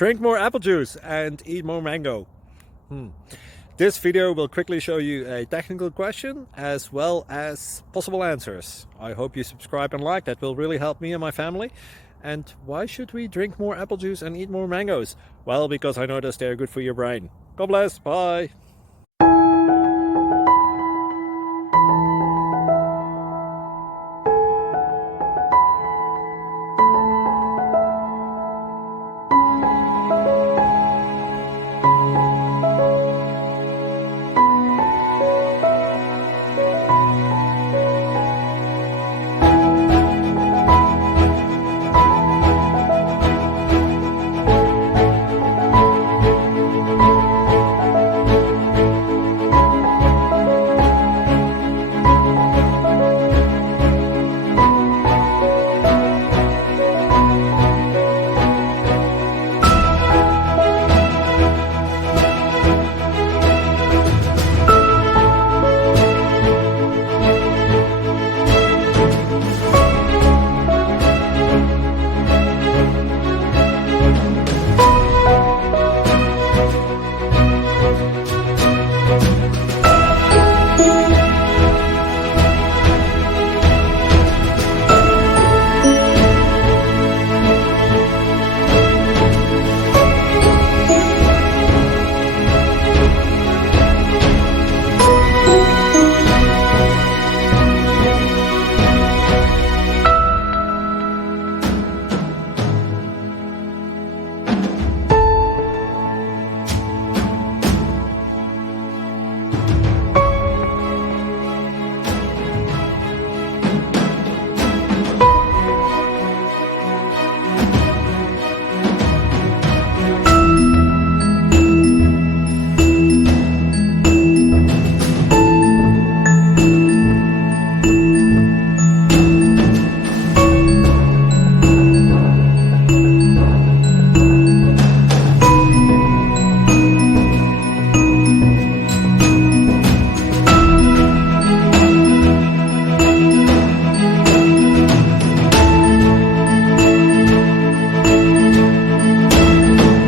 Drink more apple juice and eat more mango. This video will quickly show you a technical question as well as possible answers. I hope you subscribe and like, that will really help me and my family. And why should we drink more apple juice and eat more mangoes? Well, because I noticed they're good for your brain. God bless, bye!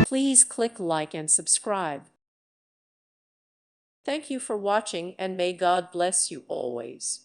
Please click like and subscribe. Thank you for watching, and may God bless you always.